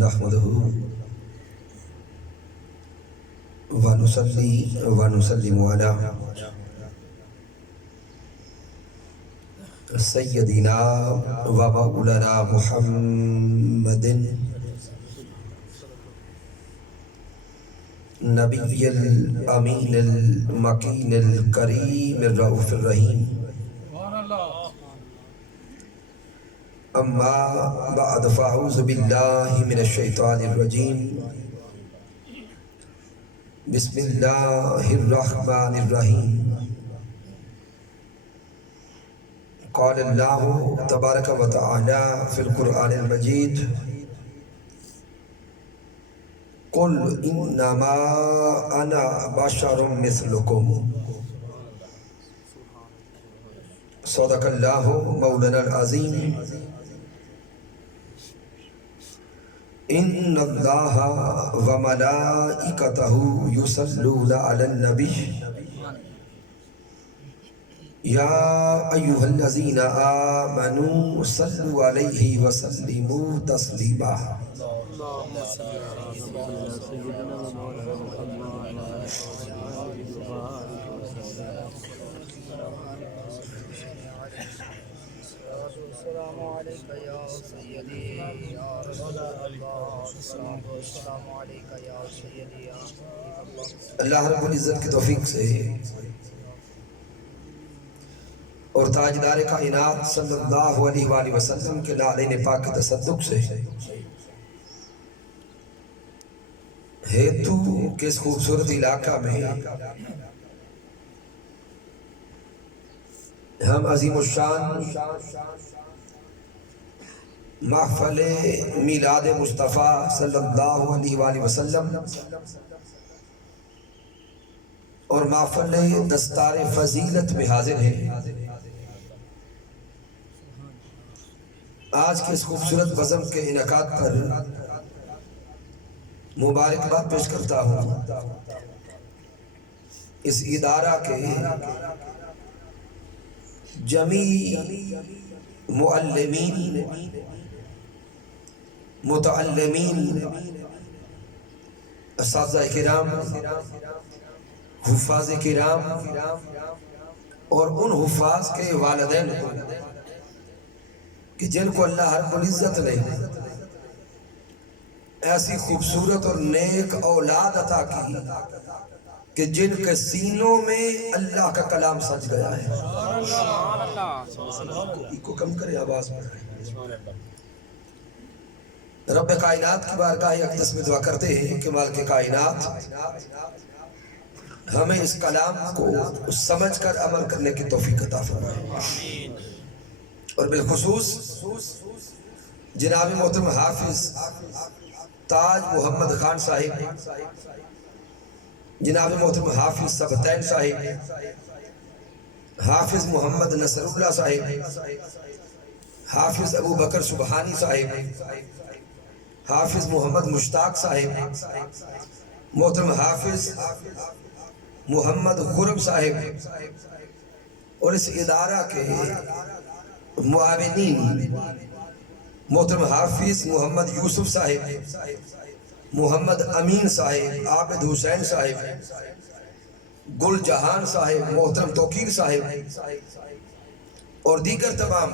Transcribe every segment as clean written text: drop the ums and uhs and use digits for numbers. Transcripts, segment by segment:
نحمده ونصلي ونسلم على سيدنا ومولانا محمد نبي الأمين المكين الكريم الرؤوف الرحيم أما بعد فأعوذ بالله من الشيطان الرجيم بسم الله الرحمن الرحيم قال الله تبارك وتعالى في القرآن المجيد قل إنما أنا بشر مثلكم صدق الله مولانا العظيم إن الله وملائكته يصلون على النبي يا أيها الذين آمنوا صلوا عليه وسلموا تسليما السلام عليك يا سيدي يا رسول الله السلام عليك يا سيدي يا حبيب الله اللہ رب العزت کی توفیق سے اور تاجدار کائنات صلی اللہ علیہ وآلہ وسلم کے نالین پاک کے تصدق سے ہیتو کے اس خوبصورت علاقہ میں ہم عظیم الشان محفل میلاد مصطفیٰ صلی اللہ علیہ وآلہ وسلم اور محفل دستار فضیلت میں حاضر ہیں۔ آج کے اس خوبصورت بزم کے انعقاد پر مبارکباد پیش کرتا ہوں اس ادارہ کے جمیع معلمین متعلمین اساتذہ کرام حفاظ کرام اور ان حفاظ کے والدین کو کہ جن کو اللہ رب العزت نے ایسی خوبصورت اور نیک اولاد عطا کی کہ جن کے سینوں میں اللہ کا کلام سج گیا ہے۔ کو کم کرے آواز بڑھائیں۔ رب کائنات کی بارگاہ اقدس میں دعا کرتے ہیں کہ مالک کائنات ہمیں اس کلام کو سمجھ کر عمل کرنے کی توفیق عطا فرمائے، اور بالخصوص جناب محترم حافظ تاج محمد خان صاحب، جناب محترم حافظ سبتین صاحب، حافظ محمد نصر اللہ صاحب، حافظ ابو بکر سبحانی صاحب، حافظ محمد مشتاق صاحب، محترم حافظ محمد خرم صاحب اور اس ادارہ کے معاونین محترم حافظ محمد یوسف صاحب، محمد امین صاحب، عابد حسین صاحب، گل جہان صاحب، محترم توقیر صاحب اور دیگر تمام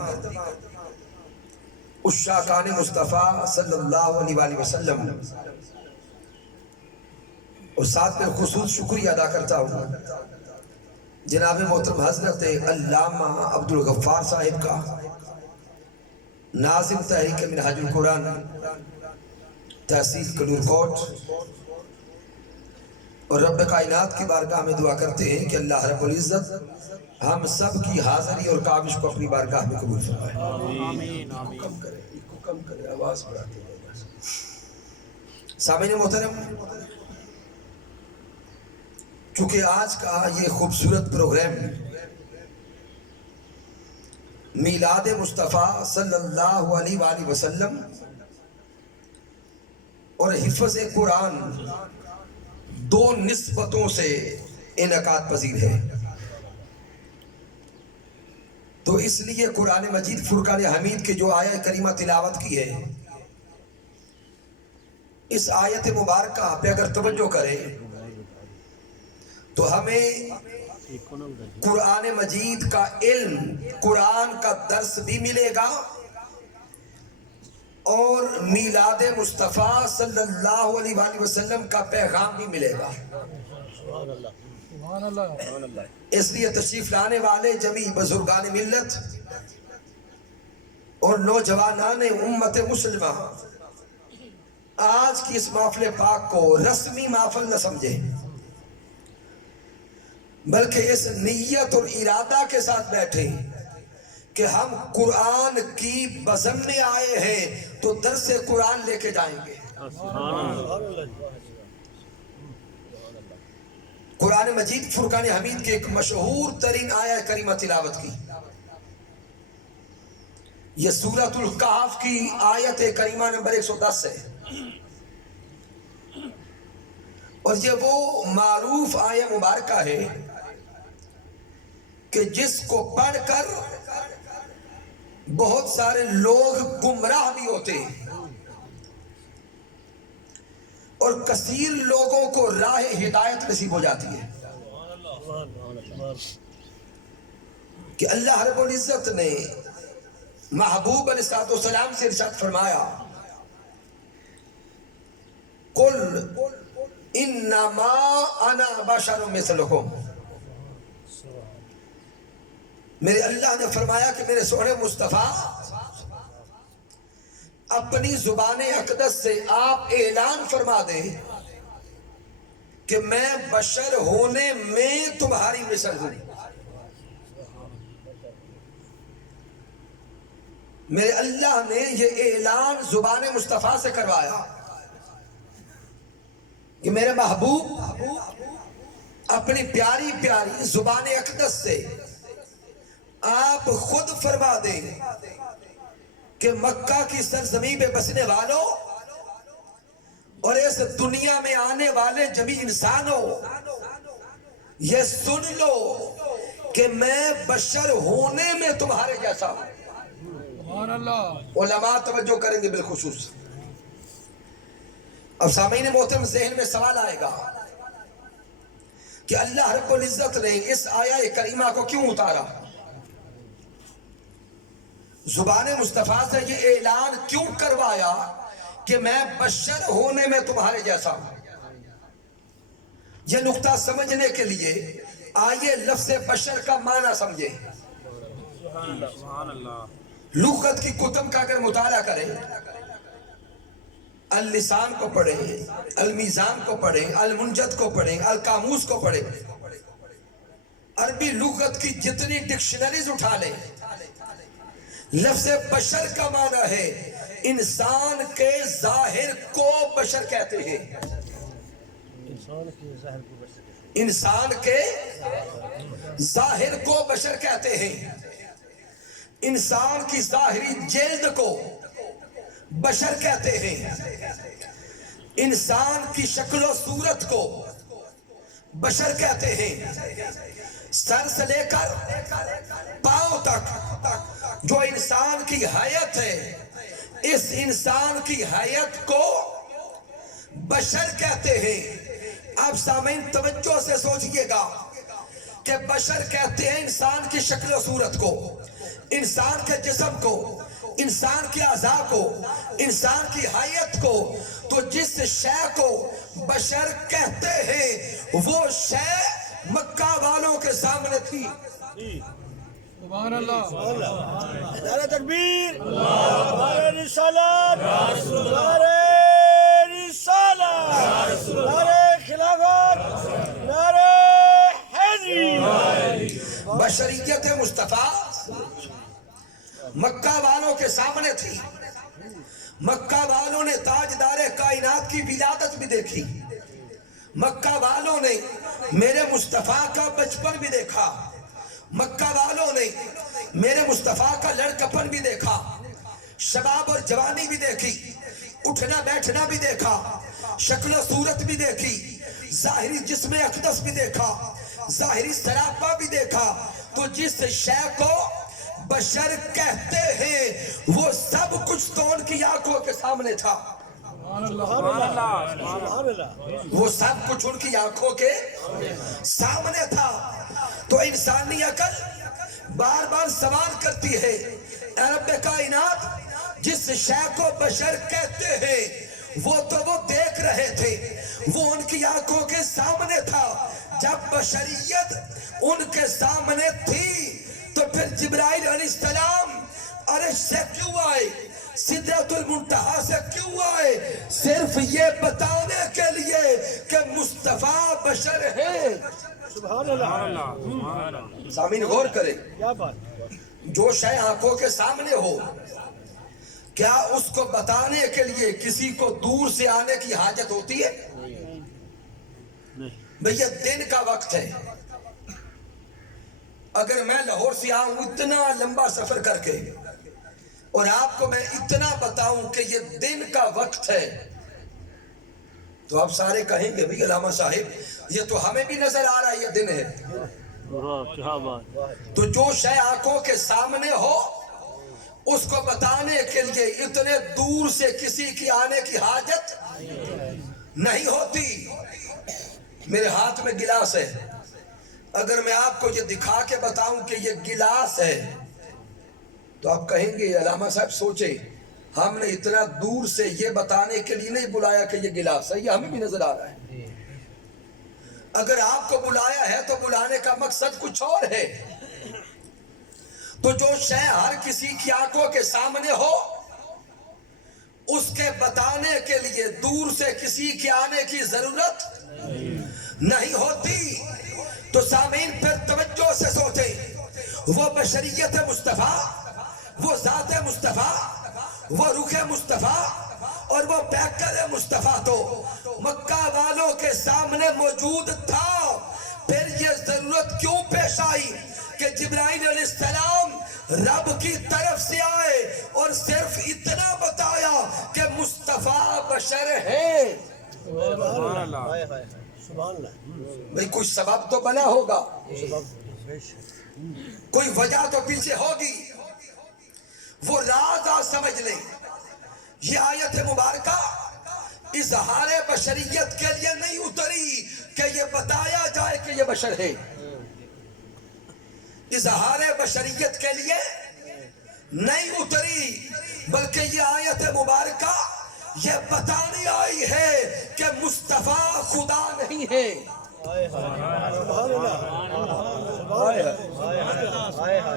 عشاقان مصطفیٰ صلی اللہ علیہ وآلہ وسلم، اور ساتھ میں خصوص شکریہ ادا کرتا ہوں جناب محترم حضرت علامہ عبدالغفار صاحب کا، ناظم تحریک منہاج القرآن تحصیل کلور کوٹ، اور رب کائنات کی بارگاہ میں دعا کرتے ہیں کہ اللہ رب العزت ہم سب کی حاضری اور کاوش کو اپنی بارگاہ میں قبول فرمائے۔ کم کرے آواز بڑھاتے ہیں۔ سامعین محترم، چونکہ آج کا یہ خوبصورت پروگرام میلاد مصطفیٰ صلی اللہ علیہ وآلہ وسلم اور حفظ قرآن دو نسبتوں سے انعقاد پذیر ہے، تو اس لیے قرآن مجید فرقان حمید کے جو آیہ کریمہ تلاوت کی ہے اس آیت مبارکہ پہ اگر توجہ کریں تو ہمیں قرآن مجید کا علم، قرآن کا درس بھی ملے گا اور میلاد مصطفیٰ صلی اللہ علیہ وآلہ وسلم کا پیغام بھی ملے گا۔ اس لیے تشریف لانے والے جمیع بزرگان ملت اور نوجوانان امت مسلمہ آج کی اس محفل پاک کو رسمی محفل نہ سمجھیں، بلکہ اس نیت اور ارادہ کے ساتھ بیٹھے کہ ہم قرآن کی بزم میں آئے ہیں تو درس قرآن لے کے جائیں گے۔ قرآن مجید فرقان حمید کے ایک مشہور ترین آیہ کریمہ تلاوت کی، یہ سورۃ الکہف کی آیت کریمہ نمبر 110 ہے، اور یہ وہ معروف آیہ مبارکہ ہے کہ جس کو پڑھ کر بہت سارے لوگ گمراہ بھی ہوتے ہیں اور کثیر لوگوں کو راہ ہدایت نصیب ہو جاتی ہے، کہ اللہ رب العزت نے محبوب علیہ السلام سے ارشاد فرمایا قل انما انا بشر مثلکم، میرے اللہ نے فرمایا کہ میرے سونے مصطفیٰ اپنی زبان اقدس سے آپ اعلان فرما دیں کہ میں بشر ہونے میں تمہاری مثل ہوں۔ میرے اللہ نے یہ اعلان زبان مصطفیٰ سے کروایا کہ میرے محبوب اپنی پیاری پیاری زبان اقدس سے آپ خود فرما دیں کہ مکہ کی سرزمین پہ بسنے والوں اور اس دنیا میں آنے والے جمیع انسانوں، یہ سن لو کہ میں بشر ہونے میں تمہارے جیسا ہوں۔ علماء توجہ کریں گے بالخصوص۔ اب سامعین محترم ذہن میں سوال آئے گا کہ اللہ رب العزت نے اس آیہ کریمہ کو کیوں اتارا، زبان مصطفیٰ سے یہ اعلان کیوں کروایا کہ میں بشر ہونے میں تمہارے جیسا ہوں؟ یہ نقطہ سمجھنے کے لیے آئیے لفظ بشر کا معنی سمجھیں۔ لغت کی کتب کا اگر مطالعہ کریں، اللسان کو پڑھیں، المیزان کو پڑھیں، المنجد کو پڑھیں، القاموس کو پڑھیں، عربی لغت کی جتنی ڈکشنریز اٹھا لیں، لفظ بشر کا معنی ہے انسان کے ظاہر کو بشر کہتے ہیں، انسان کے ظاہر کو بشر کہتے ہیں، انسان کی ظاہری جلد کو بشر کہتے ہیں، انسان کی شکل و صورت کو بشر کہتے ہیں، سر سے لے کر پاؤں تک جو انسان کی حیت ہے، اس انسان کی حیت کو بشر کہتے ہیں۔ آپ سامعین توجہ سے سوچئے گا کہ بشر کہتے ہیں انسان کی شکل و صورت کو، انسان کے جسم کو، انسان کے اعضاء کو، انسان کی حیت کو، تو جس شے کو بشر کہتے ہیں وہ شے مکہ والوں کے سامنے تھی۔ سبحان اللہ، نعرہ تکبیر، نعرہ رسالت، نعرہ رسالت، نعرہ خلافت، نعرہ حیدری۔ بشریت مصطفیٰ مکہ والوں کے سامنے تھی، مکہ والوں نے تاجدار کائنات کی ولادت بھی دیکھی، مکہ والوں نے میرے مصطفیٰ کا بچپن بھی دیکھا، مکہ والوں نے میرے مصطفیٰ کا لڑکپن بھی دیکھا، شباب اور جوانی بھی دیکھی، اٹھنا بیٹھنا بھی دیکھا، شکل و صورت بھی دیکھی، ظاہری جسم اقدس بھی دیکھا، ظاہری سراپا بھی دیکھا۔ تو جس شے کو بشر کہتے ہیں وہ سب کچھ تو ان کی آنکھوں کے سامنے تھا۔ وہ سب کچھ ان کی آنکھوں کے سامنے تھا. تو انسانی عقل بار بار سوال کرتی ہے اے رب کائنات جس شے کو بشر کہتے ہیں وہ تو وہ دیکھ رہے تھے, وہ ان کی آنکھوں کے سامنے تھا. جب بشریت ان کے سامنے تھی تو پھر جبرائیل علیہ السلام عرش سے کیوں آئے, سدرۃ المنتہا سے کیوں آئے؟ صرف یہ بتانے کے لیے کہ مصطفیٰ بشر ہے. سبحان اللہ. سامعین غور کریں, کیا بات. جو شے آنکھوں کے سامنے ہو کیا اس کو بتانے کے لیے کسی کو دور سے آنے کی حاجت ہوتی ہے؟ بھئی یہ دن کا وقت ہے. اگر میں لاہور سے آؤں اتنا لمبا سفر کر کے اور آپ کو میں اتنا بتاؤں کہ یہ دن کا وقت ہے تو آپ سارے کہیں گے بھئی علامہ صاحب یہ تو ہمیں بھی نظر آ رہا ہے یہ دن ہے. تو جو شے آنکھوں کے سامنے ہو اس کو بتانے کے لیے اتنے دور سے کسی کی آنے کی حاجت نہیں ہوتی. میرے ہاتھ میں گلاس ہے, اگر میں آپ کو یہ دکھا کے بتاؤں کہ یہ گلاس ہے تو آپ کہیں گے علامہ صاحب سوچے ہم نے اتنا دور سے یہ بتانے کے لیے نہیں بلایا کہ یہ گلاس ہے, یہ ہمیں بھی نظر آ رہا ہے. اگر آپ کو بلایا ہے تو بلانے کا مقصد کچھ اور ہے. تو جو شے ہر کسی کی آنکھوں کے سامنے ہو اس کے بتانے کے لیے دور سے کسی کے آنے کی ضرورت نہیں ہوتی. تو سامعین پھر توجہ سے سوچیں, وہ بشریت مصطفیٰ, وہ ذات مصطفیٰ, وہ روح مصطفیٰ اور وہ پیکر مصطفیٰ تو مکہ والوں کے سامنے موجود تھا. پھر یہ ضرورت کیوں پیش آئی کہ جبرائیل علیہ السلام رب کی طرف سے آئے اور صرف اتنا بتایا کہ مصطفیٰ بشر ہے. سبحان اللہ. سبحان اللہ. بھئی کوئی سبب تو بنا ہوگا, کوئی وجہ تو پیچھے ہوگی. وہ راز آج سمجھ لیں, یہ آیت مبارکہ اظہار بشریت کے لیے نہیں اتری کہ یہ بتایا جائے کہ یہ بشر ہے. اظہار بشریت کے لیے نہیں اتری بلکہ یہ آیت مبارکہ یہ بتانے آئی ہے کہ مصطفیٰ خدا نہیں ہے. سبحان اللہ.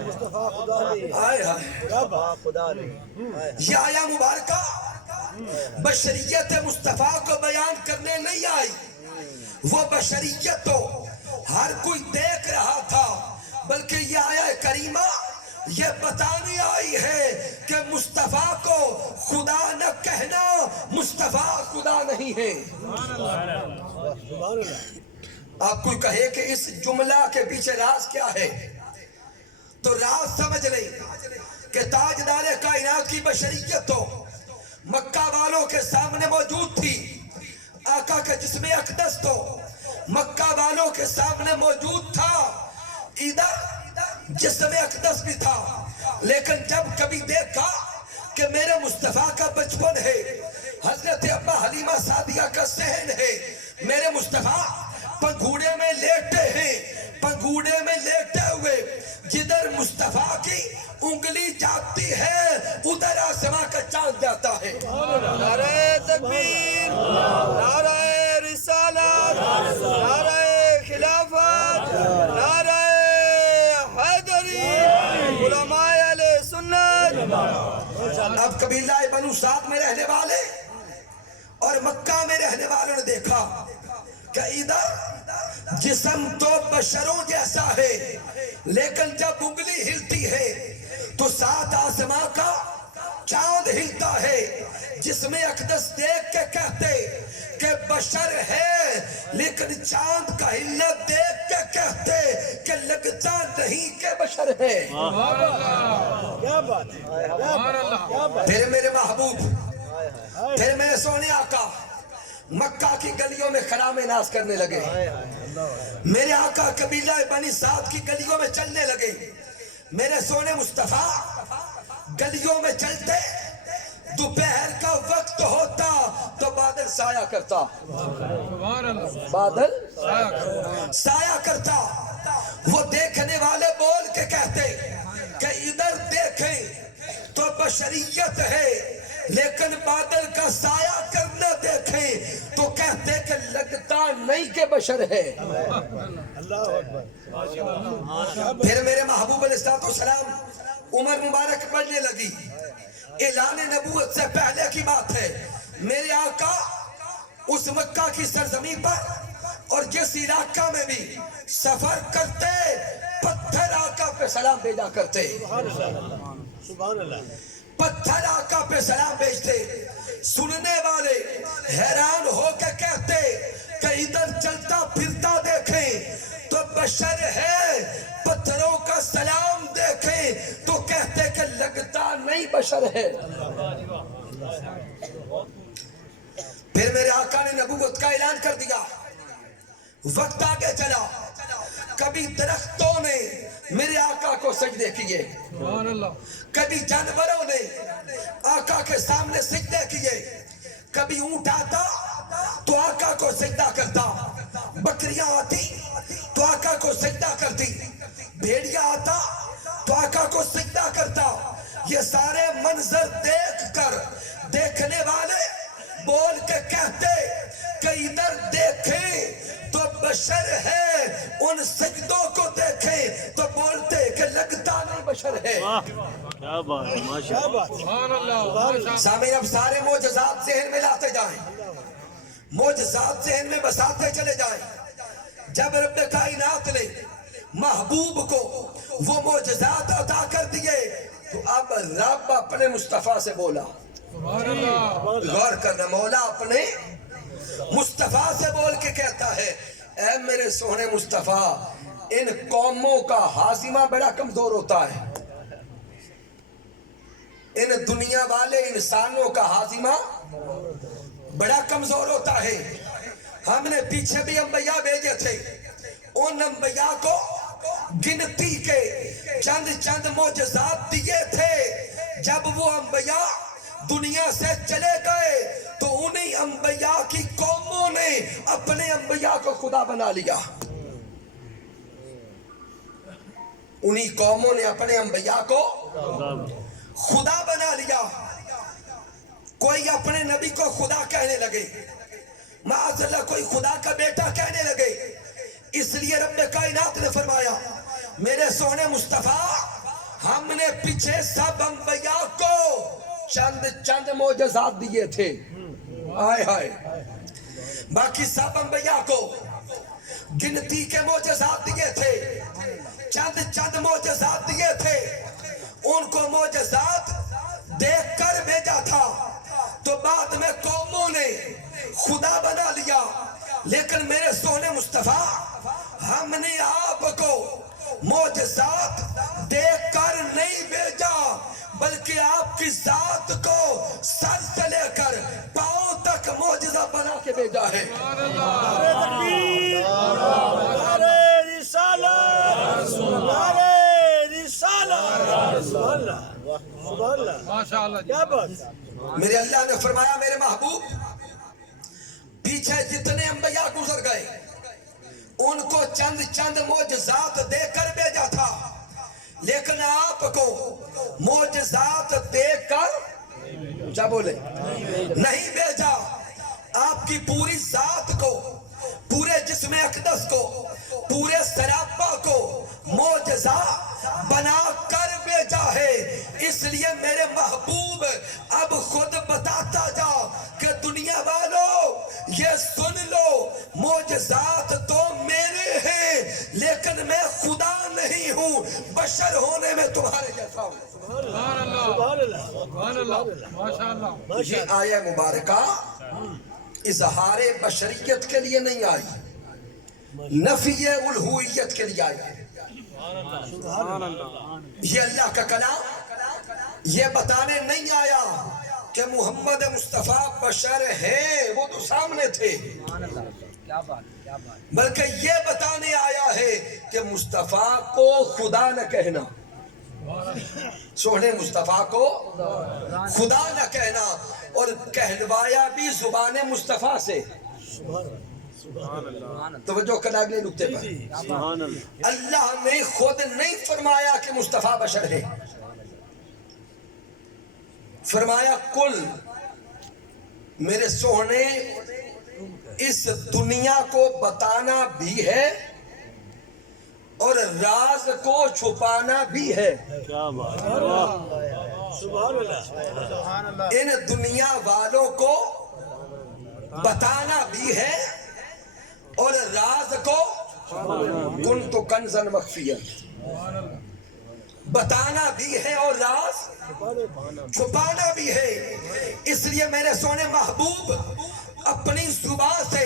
مصطفیٰ خدا نہیں. خدا نہیں. یہ آیا مبارکہ بشریت مصطفیٰ کو بیان کرنے نہیں آئی, وہ بشریت تو ہر کوئی دیکھ رہا تھا, بلکہ یہ آیا کریمہ یہ بتانے آئی ہے کہ مصطفیٰ کو خدا نہ کہنا, مصطفیٰ خدا نہیں ہے. آپ کوئی کہے کہ اس جملہ کے پیچھے راز کیا ہے, تو راز سمجھ لیں کہ تاجدار کائنات کی بشریت تو مکہ والوں کے سامنے موجود تھی. آقا کا جسم اقدس تو مکہ والوں کے سامنے موجود تھا, ادھر جسم اقدس بھی تھا. لیکن جب کبھی دیکھا کہ میرے مصطفیٰ کا بچپن ہے, حضرت ابا حلیمہ سعدیہ کا صحن ہے, میرے مصطفیٰ پنگھوڑے میں لیٹے ہیں, پنگھوڑے میں لیٹے ہوئے جدھر مصطفیٰ کی انگلی جاتی ہے ادھر آسمان کا چاند جاتا ہے. نعرہ تکبیر, نعرہ رسالت, نعرہ خلافت, نعرہ حیدری, علماء اہل سنت. اب قبیلہ بنو سعد میں رہنے والے اور مکہ میں رہنے والوں نے دیکھا کہ ادھر جسم تو بشروں جیسا ہے, لیکن جب انگلی ہلتی ہے تو سات آسمان کا چاند ہلتا ہے. جسم اقدس دیکھ کے کہتے کہ بشر ہے, لیکن چاند کا ہلنا دیکھ کے کہتے کہ لگتا نہیں کہ بشر ہے. کیا بات ہے. پھر میرے محبوب, پھر میرے سونے آقا مکہ کی گلیوں میں خرام ناز کرنے لگے. میرے آقا قبیلہ بنی سعد کی گلیوں میں چلنے لگے. میرے سونے مصطفیٰ گلیوں میں چلتے, دوپہر کا وقت ہوتا تو سایہ کرتا سبحان اللہ بادل سایہ کرتا سایہ کرتا وہ دیکھنے والے بول کے کہتے کہ ادھر دیکھیں تو بشریت ہے لیکن بادل کا سایہ کرنا دیکھیں تو کہتے کہ لگتا نہیں کہ بشر ہے اللہ اکبر پھر میرے محبوب علیہ السلام عمر مبارک پڑھنے لگی اعلان نبوت سے پہلے کی بات ہے میرے آقا اس مکہ کی سرزمین پر اور جس علاقہ میں بھی سفر کرتے پتھر آقا پہ سلام بھیجا کرتے سبحان اللہ پتھر آقا پہ سلام بھیجتے سننے والے حیران ہو کے کہتے کہ ادھر چلتا پھرتا دیکھیں تو بشر ہے پتھروں کا سلام دیکھیں تو کہتے کہ لگتا نہیں بشر ہے پھر میرے آقا نے نبوت کا اعلان کر دیا وقت آگے چلا کبھی درختوں نے میرے آقا کو سجدے کیے سبحان اللہ کبھی جانوروں نے آقا کے سامنے سجدے کیے کبھی اونٹ آتا تو آقا کو سجدہ کرتا بکریاں آتی تو آقا کو سجدہ کرتی بھیڑیا آتا تو آقا کو سجدہ کرتا یہ سارے منظر دیکھ کر دیکھنے والے بول کے کہتے کہ ادھر دیکھیں تو بشر ہے ان سجدوں کو دیکھیں تو بولتے کہ لگتا نہیں بشر ہے کیا بات سبحان اللہ سامعین اب سارے معجزات ذہن میں لاتے جائیں معجزات ذہن میں بساتے چلے جائیں جب رب کائنات نے محبوب کو وہ معجزات عطا کر دیے تو اب رب اپنے مصطفیٰ سے بولا سبحان اللہ غور کرنا مولا اپنے مصطفیٰ سے بول کے کہتا ہے اے میرے سونے مصطفیٰ ان قوموں کا ہاضمہ بڑا کمزور ہوتا ہے ان دنیا والے انسانوں کا ہاضمہ بڑا کمزور ہوتا ہے ہم نے پیچھے بھی انبیاء بھیجے تھے ان انبیاء کو گنتی کے چند معجزات دیے تھے جب وہ انبیاء دنیا سے چلے گئے تو انہی انبیاء کی قوموں نے اپنے انبیاء کو خدا بنا لیا انہی قوموں نے اپنے انبیاء کو خدا بنا لیا کوئی اپنے نبی کو خدا کہنے لگے معاذ اللہ کوئی خدا کا بیٹا کہنے لگے اس لیے رب کائنات نے فرمایا میرے سونے مصطفیٰ ہم نے پیچھے سب انبیاء کو چند معجزات دیے تھے آئے ہائے باقی سب انبیاء کو گنتی کے معجزات دیے تھے چند معجزات دیے تھے ان کو معجزات دیکھ کر بھیجا تھا تو بعد میں قوموں نے خدا بنا لیا لیکن میرے سونے مصطفیٰ ہم نے آپ کو معجزات دیکھ کر نہیں بھیجا بلکہ آپ کی ذات کو سر سے لے کر پاؤں تک معجزہ بنا کے بھیجا ہے نعرہ تکبیر نعرہ رسالت نعرہ رسالت سبحان اللہ سبحان اللہ ماشاء اللہ کیا بات میرے اللہ نے فرمایا میرے محبوب پیچھے جتنے انبیاء گزر گئے ان کو چند معجزات دے کر بھیجا تھا لیکن آپ کو معجزات دے کر کیا بولے نہیں بھیجا آپ کی پوری ذات کو پورے جسم اقدس کو پورے سراپا کو معجزہ بنا کر بھیجا ہے اس لیے میرے محبوب اب خود بتاتا جا کہ دنیا والوں یہ سن لو معجزات تو میرے ہیں لیکن میں خدا نہیں ہوں بشر ہونے میں تمہارے جیسا ہوں سبحان اللہ سبحان اللہ سبحان اللہ ماشاء اللہ یہ آیہ مبارکہ اظہار بشریت کے لیے نہیں آئی نفی الوہیت کے لیے آئی یہ اللہ کا کلام یہ بتانے نہیں آیا کہ محمد مصطفیٰ بشر ہیں وہ تو سامنے تھے بلکہ یہ بتانے آیا ہے کہ مصطفیٰ کو خدا نہ کہنا سونے مصطفیٰ کو خدا نہ کہنا اور کہلوایا بھی زبان مصطفیٰ سے. توجہ کرنا اگلے نقطے پر. اللہ نے خود نہیں فرمایا کہ مصطفیٰ بشر ہے، فرمایا کل میرے سونے اس دنیا کو بتانا بھی ہے اور راز کو چھپانا بھی ہے. ان دنیا والوں کو بتانا بھی ہے اور راز کو کنت کنزا مخفیا بتانا بھی ہے اور راز چھپانا بھی ہے. اس لیے میرے سونے محبوب اپنی زبان سے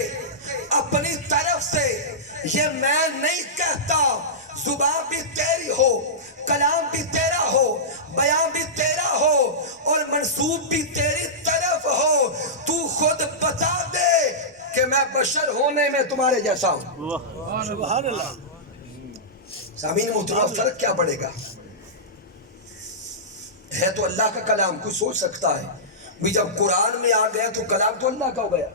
اپنی طرف سے یہ میں نہیں کہتا، زبان بھی تیری ہو، کلام بھی تیرا ہو، بیان بھی تیرا ہو اور منسوب بھی تیری طرف ہو، تو خود بتا دے کہ میں بشر ہونے میں تمہارے جیسا ہوں. سبحان اللہ. سامعین محترم، فرق کیا پڑے گا؟ ہے تو اللہ کا کلام، کوئی سوچ سکتا ہے بھی جب قرآن میں آ گیا تو کلام تو اللہ کا ہو گیا،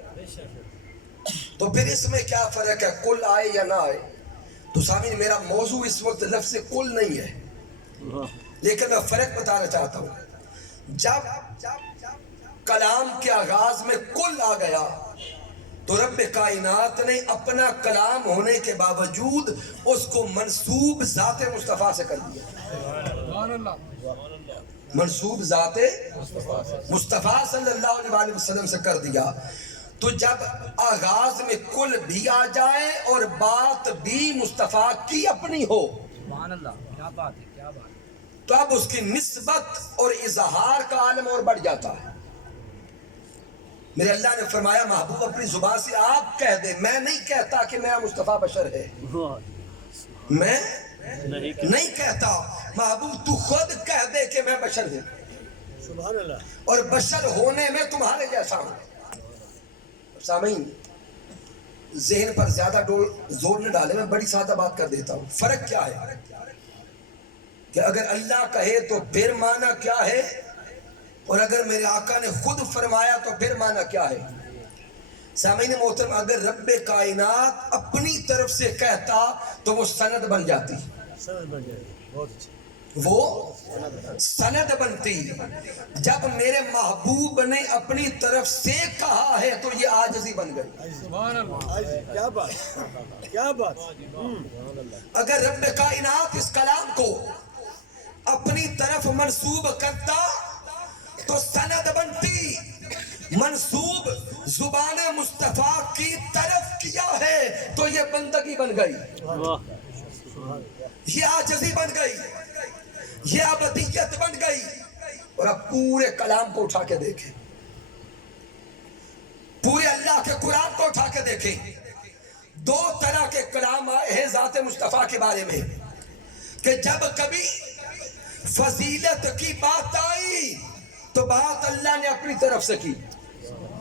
تو پھر اس میں کیا فرق ہے کل آئے یا نہ آئے؟ تو سامعین میرا موضوع اس وقت لفظ کل نہیں ہے، لیکن میں فرق بتانا چاہتا ہوں. جب کلام کے آغاز میں کل آ گیا تو رب کائنات نے اپنا کلام ہونے کے باوجود اس کو منسوب ذات مصطفیٰ سے کر دیا، منسوب ذات مصطفیٰ صلی اللہ علیہ وسلم سے کر دیا. تو جب آغاز میں کل بھی آ جائے اور بات بھی مصطفیٰ کی اپنی ہو، سبحان اللہ، کیا بات ہے، کیا بات ہے. تو اب اس کی نسبت اور اظہار کا عالم اور بڑھ جاتا ہے. میرے اللہ نے فرمایا محبوب اپنی زبان سے آپ کہہ دے، میں نہیں کہتا کہ میں مصطفیٰ بشر ہے، میں نہیں کہتا. محبوب تو خود کہہ دے کہ میں بشر ہوں سبحان اللہ. اور بشر ہونے میں تمہارے جیسا ہوں. سامعین ذہن پر زیادہ زور نہ ڈالے، میں بڑی سادہ بات کر دیتا ہوں. فرق کیا ہے کہ اگر اللہ کہے تو پھر معنی کیا ہے، اور اگر میرے آقا نے خود فرمایا تو پھر معنی کیا ہے. سامعین محترم، اگر رب کائنات اپنی طرف سے کہتا تو وہ سند بن جاتی، سند بن جائے. بہت اچھا. وہ سند بنتی. جب میرے محبوب نے اپنی طرف سے کہا ہے تو یہ عاجزی بن گئی. سبحان اللہ. کیا بات، کیا بات. اگر رب کائنات اس کلام کو اپنی طرف منسوب کرتا تو سند بنتی. منسوب زبان مصطفیٰ کی طرف کیا ہے تو یہ بندگی بن گئی، یہ عاجزی بن گئی، یہ ابدیت بن گئی. اور اب پورے کلام کو اٹھا کے دیکھیں، پورے اللہ کے قرآن کو اٹھا کے دیکھیں. دو طرح کے کلام آئے ہیں ذات مصطفیٰ کے بارے میں کہ جب کبھی فضیلت کی بات آئی تو بات اللہ نے اپنی طرف سے کی.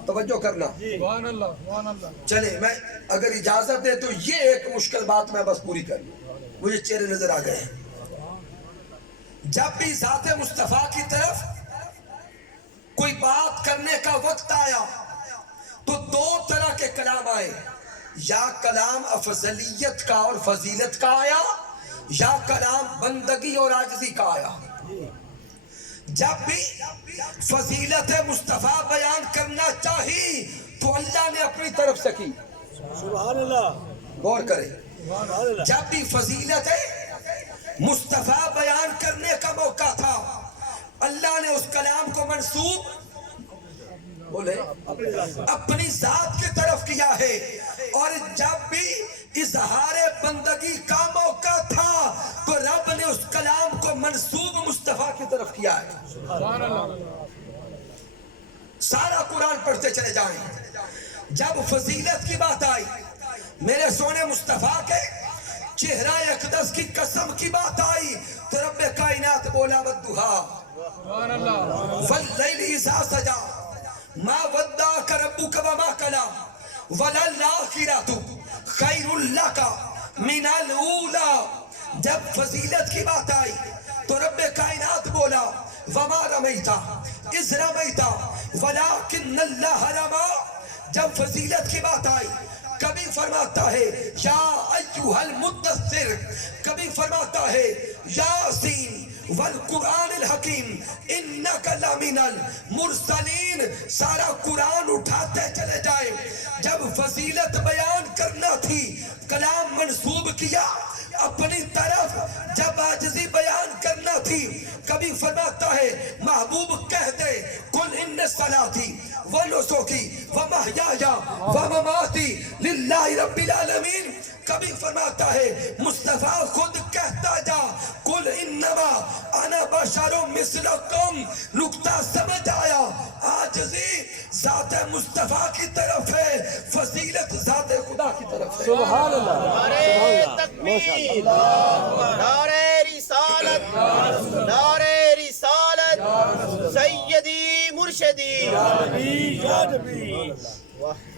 توجہ کرنا. سبحان اللہ، سبحان اللہ. چلے میں اگر اجازت دے تو یہ ایک مشکل بات میں بس پوری کر لوں، مجھے چہرے نظر آ گئے ہیں. جب بھی ذات مصطفیٰ کی طرف کوئی بات کرنے کا وقت آیا تو دو طرح کے کلام آئے، یا کلام افضلیت کا اور فضیلت کا آیا، یا کلام بندگی اور عاجزی کا آیا. جب بھی فضیلت مصطفیٰ بیان کرنا چاہی تو اللہ نے اپنی طرف سے کی. سبحان اللہ. غور کریں، سبحان اللہ. جب بھی فضیلت مصطفیٰ بیان کرنے کا موقع تھا اللہ نے اس کلام کو منسوب بولے اپنی ذات کی طرف کیا ہے. اور جب بھی اظہار بندگی کا موقع تھا تو رب نے اس کلام کو منسوب مصطفیٰ کی طرف کیا ہے. سبحان اللہ. سارا قرآن پڑھتے چلے جائیں. جب فضیلت کی بات آئی، میرے سونے مصطفیٰ کے چہرہ اقدس کی قسم کی بات آئی تو رب کائنات بولا والضحیٰ سبحان اللہ. واللیل اذا سجا ما ودعک ربک وما قلی وللآخرۃ خیر لک من الاولی. جب فضیلت کی بات آئی تو رب کائنات بولا وما رمیت اذ رمیت ولیکن اللہ رما، جب فضیلت کی بات آئی کبھی فرماتا ہے یا ایھا المدثر، کبھی فرماتا ہے یاسین والقرآن الحکیم انک لمن المرسلین، سارا قرآن اٹھاتے چلے جائے۔ جب فضیلت بیان کرنا تھی کلام منسوب کیا اپنی طرف، جب عاجزی بیان کرنا تھی کبھی فرماتا ہے محبوب کہہ دے قل ان صلاتی ونسکی ومحیای ومماتی للہ رب العالمین، کبھی فرماتا ہے مصطفیٰ خود کہتا جا قل انما انا بشر مثلکم، نکتہ سمجھ آیا، عاجزی ذات مصطفیٰ کی طرف ہے، فضیلت ذات خدا کی طرف ہے۔ سبحان اللہ، نعرہ تکبیر، نعرہ رسالت، نعرہ رسالت، سیدی مرشدی، یا نبی،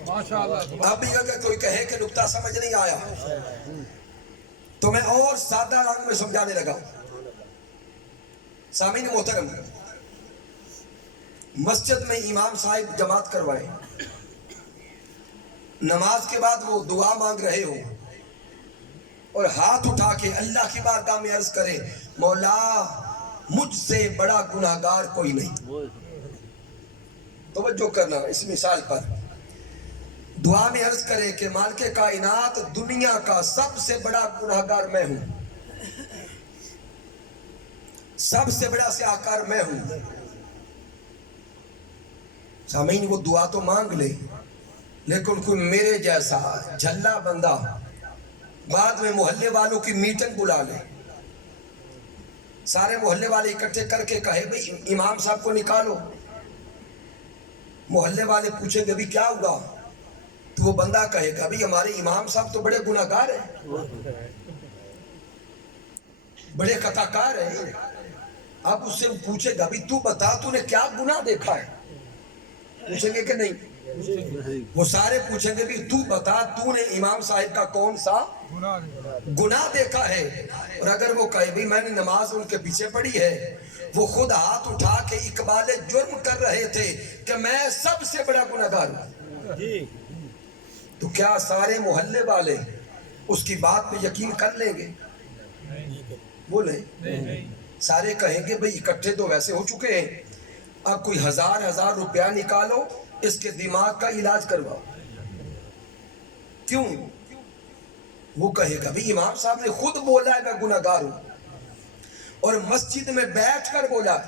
ماشاءاللہ، اب بھی اگر کوئی کہے کہ نکتہ سمجھ نہیں آیا تو میں اور سادہ رنگ میں سمجھانے لگا۔ سامعین محترم، مسجد میں امام صاحب جماعت کروائے، نماز کے بعد وہ دعا مانگ رہے ہو اور ہاتھ اٹھا کے اللہ کی بارگاہ میں عرض کرے مولا مجھ سے بڑا گناہگار کوئی نہیں۔ توجہ کرنا اس مثال پر، دعا میں عرض کرے کہ مالک کائنات دنیا کا سب سے بڑا گناہگار میں ہوں، سب سے بڑا سیاہکار میں ہوں۔ سامعین وہ دعا تو مانگ لے، لیکن کوئی میرے جیسا جھلا بندہ بعد میں محلے والوں کی میٹنگ بلا لے، سارے محلے والے اکٹھے کر کے کہے بھئی امام صاحب کو نکالو، محلے والے پوچھیں گے بھی کیا ہوا، تو وہ بندہ کہے گا بھی ہمارے امام صاحب تو بڑے گناہگار ہیں، بڑے خطاکار ہیں۔ اب اس سے پوچھے گا بھی تو بتا تو نے کیا گناہ دیکھا ہے، پوچھیں گے کہ نہیں؟ وہ سارے پوچھیں گے بھی تو بتا تو نے امام صاحب کا کون سا گناہ دیکھا ہے۔ اور اگر وہ کہے بھی میں نے نماز ان کے پیچھے پڑھی ہے، وہ خود ہاتھ اٹھا کے اقبال جرم کر رہے تھے کہ میں سب سے بڑا گناہگار ہوں، تو کیا سارے محلے والے اس کی بات پہ یقین کر لیں گے؟ بولیں، سارے کہیں گے بھئی اکٹھے تو ویسے ہو چکے ہیں، اب کوئی ہزار روپیہ نکالو اس کے دماغ کا علاج کرواؤ۔ کیوں؟ وہ کہے گا بھی امام صاحب نے خود بولا ہے میں گناہگار ہوں، اور مسجد میں بیٹھ کر بولا ہے،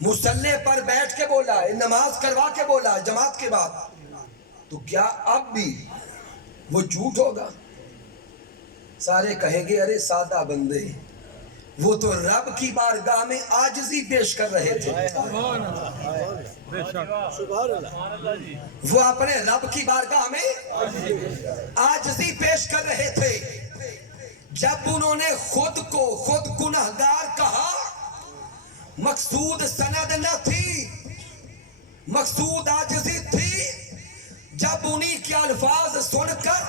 مصلی پر بیٹھ کے بولا ہے، نماز کروا کے بولا ہے جماعت کے بعد، تو کیا اب بھی وہ جھوٹ ہوگا؟ سارے کہیں گے ارے سادہ بندے، وہ تو رب کی بارگاہ میں عاجزی پیش کر رہے تھے، سبحان اللہ، وہ اپنے رب کی بارگاہ میں عاجزی پیش کر رہے تھے۔ جب انہوں نے خود کو خود گناہگار کہا، مقصود سند نہ تھی، مقصود عاجزی تھی۔ جب انہی کے الفاظ سن کر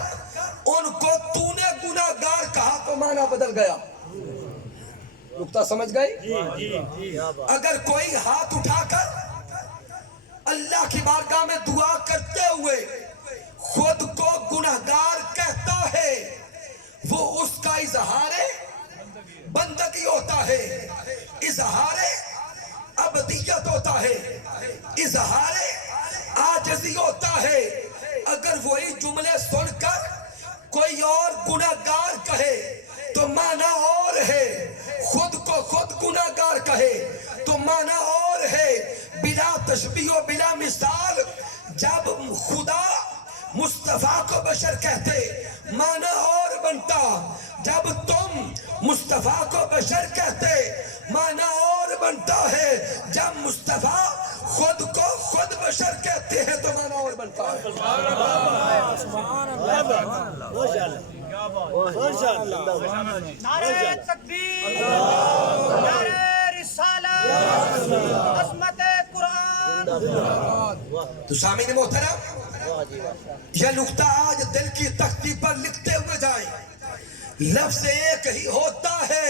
ان کو تو نے گناہگار کہا تو معنی بدل گیا۔ نکتہ سمجھ گئے؟ اگر کوئی ہاتھ اٹھا کر اللہ کی بارگاہ میں دعا کرتے ہوئے خود کو گناہگار کہتا ہے، وہ اس کا اظہار بندگی ہوتا ہے، اظہار عبدیت ہوتا ہے، اظہار عاجزی ہوتا ہے۔ اگر وہی جملے سن کر کوئی اور گناہگار کہے تو معنی اور ہے، خود کو خود گناہگار کہے تو معنی اور ہے، بلا تشبیہ و بلا مثال۔ جب خدا مصطفیٰ کو بشر کہتے معنی اور بنتا، جب تم مصطفیٰ کو بشر کہتے معنی اور بنتا ہے، جب مصطفیٰ خود کو خود بشر کہتے ہیں تو معنی اور بنتا ہے۔ نعرہ تکبیر، نعرہ رسالت، عظمت قرآن۔ تو سامعین محترم، یہ نکتہ آج دل کی تختی پر لکھتے ہوئے جائیں، لفظ ایک ہی ہوتا ہے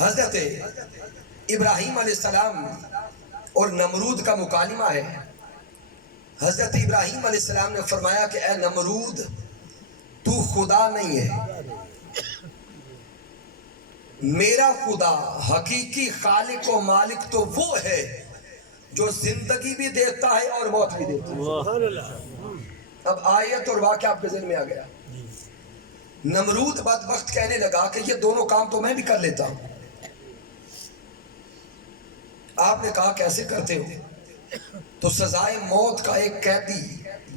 حضرت ابراہیم علیہ السلام اور نمرود کا مکالمہ ہے. حضرت ابراہیم علیہ السلام نے فرمایا کہ اے نمرود تو خدا نہیں ہے، میرا خدا حقیقی خالق و مالک تو وہ ہے جو زندگی بھی دیتا ہے اور موت بھی دیتا ہے. سبحان اللہ. اب آیت اور واقعہ آپ کے ذہن میں آ گیا. نمرود بدبخت کہنے لگا کہ یہ دونوں کام تو میں بھی کر لیتا ہوں. آپ نے کہا کیسے کرتے ہو؟ تو سزائے موت کا ایک قیدی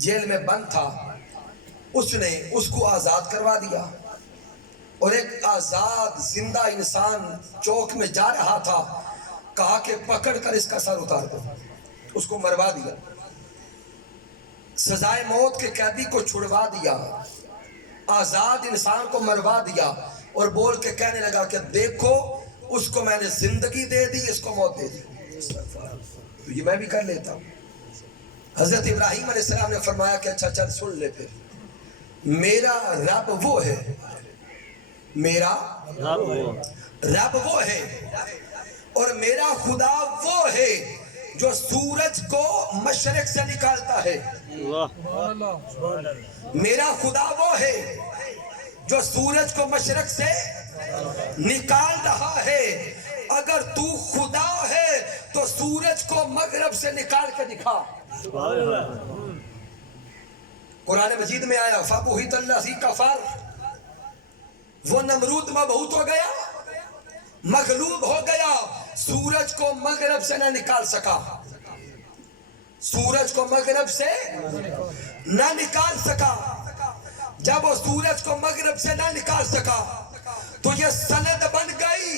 جیل میں بند تھا، اس نے اس کو آزاد کروا دیا، اور ایک آزاد زندہ انسان چوک میں جا رہا تھا، کہا کہ پکڑ کر اس کا سر اتار دو، اس کو مروا دیا. سزائے موت کے قیدی کو چھڑوا دیا، آزاد انسان کو مروا دیا، اور بول کے کہنے لگا کہ دیکھو اس کو میں نے زندگی دے دی، اس کو موت دے دی. تو یہ میں بھی کر لیتا ہوں. حضرت ابراہیم علیہ السلام نے فرمایا کہ اچھا چل سن لے، پھر میرا رب وہ ہے، میرا رب وہ ہے، اور میرا خدا وہ ہے جو سورج کو مشرق سے نکالتا ہے. سبحان اللہ. میرا خدا وہ ہے جو سورج کو مشرق سے نکال رہا ہے. اگر تو خدا ہے تو سورج کو مغرب سے نکال کے دکھا. قرآن مجید میں آیا فَبُهِتَ الَّذِي كَفَرَ، وہ نمرود مبہوت ہو گیا، مغلوب ہو گیا، سورج کو مغرب سے نہ نکال سکا، سورج کو مغرب سے نہ نکال سکا. جب وہ سورج کو مغرب سے نہ نکال سکا تو یہ سند بن گئی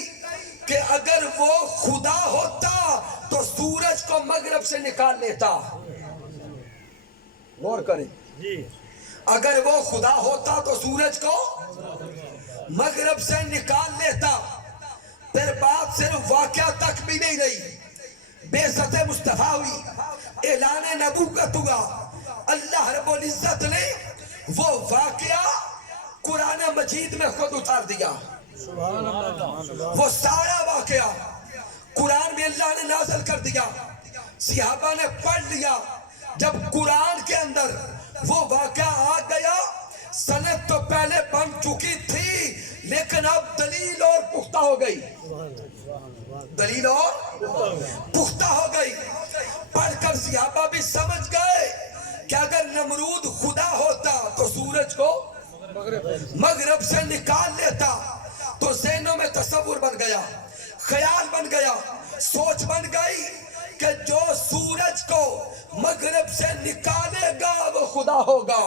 کہ اگر وہ خدا ہوتا تو سورج کو مغرب سے نکال لیتا. غور کریں، اگر وہ خدا ہوتا تو سورج کو مغرب سے نکال لیتا. پھر بات صرف واقعہ تک بھی نہیں رہی، بعثت مصطفیٰ ہوئی، اعلان نبوت ہوا. اللہ رب العزت نے وہ واقعہ قرآن مجید میں خود اتار دیا. وہ سارا واقعہ قرآن میں اللہ نے نازل کر دیا، صحابہ نے پڑھ لیا. جب قرآن کے اندر وہ واقعہ آ گیا، سند تو پہلے بن چکی تھی لیکن اب دلیل اور پختہ ہو گئی، دلیل اور پختہ ہو گئی. پڑھ کر صحابہ بھی سمجھ گئے کہ اگر نمرود خدا ہوتا تو سورج کو مغرب سے نکال لیتا. تو ذہنوں میں تصور بن گیا، خیال بن گیا، سوچ بن گئی کہ جو سورج کو مغرب سے نکالے گا وہ خدا ہوگا.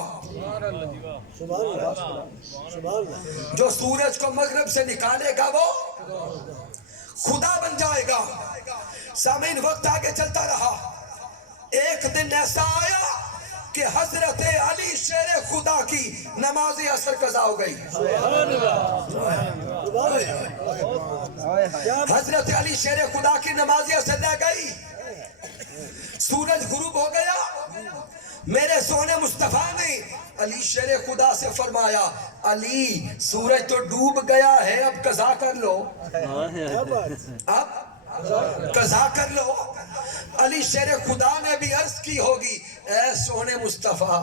جو سورج کو مغرب سے نکالے گا وہ خدا بن جائے گا. سامعین، وقت آگے چلتا رہا. ایک دن ایسا آیا کہ حضرت علی شیر خدا کی نماز عصر قضا ہو گئی. حضرت علی شیر خدا کی نماز عصر رہ گئی. سورج غروب ہو گیا. میرے سونے مصطفیٰ نے علی شیر خدا سے فرمایا علی سورج تو ڈوب گیا ہے، اب قضا کر لو، اب قضا کر لو. علی شیر خدا نے بھی عرض کی ہوگی اے سونے مصطفیٰ